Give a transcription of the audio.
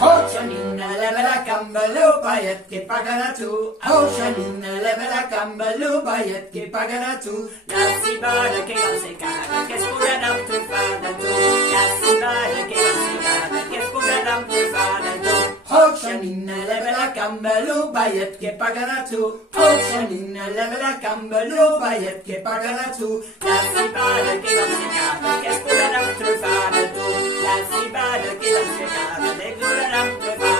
Haut, Janine, Lhèbe, tout. Bailet, pagara tout. Haut, Janine, Lhèbe la cambalou, bailet, pagara tout. La cibade, qu'est segade, qu'est pouderam, trufa, tout. La cibade, qu'est segade, qu'est pouderam, trufa, tout. Haut, Janine, Lhèbe la cambalou, bailet, pagara tout. Haut, Janine, Lhèbe la cambalou, bailet, pagara tout. La cibade, qu'est segade, qu'est pouderam, trufa, tout. La cibade, qu'est segade, qu'est pouderam, trufa.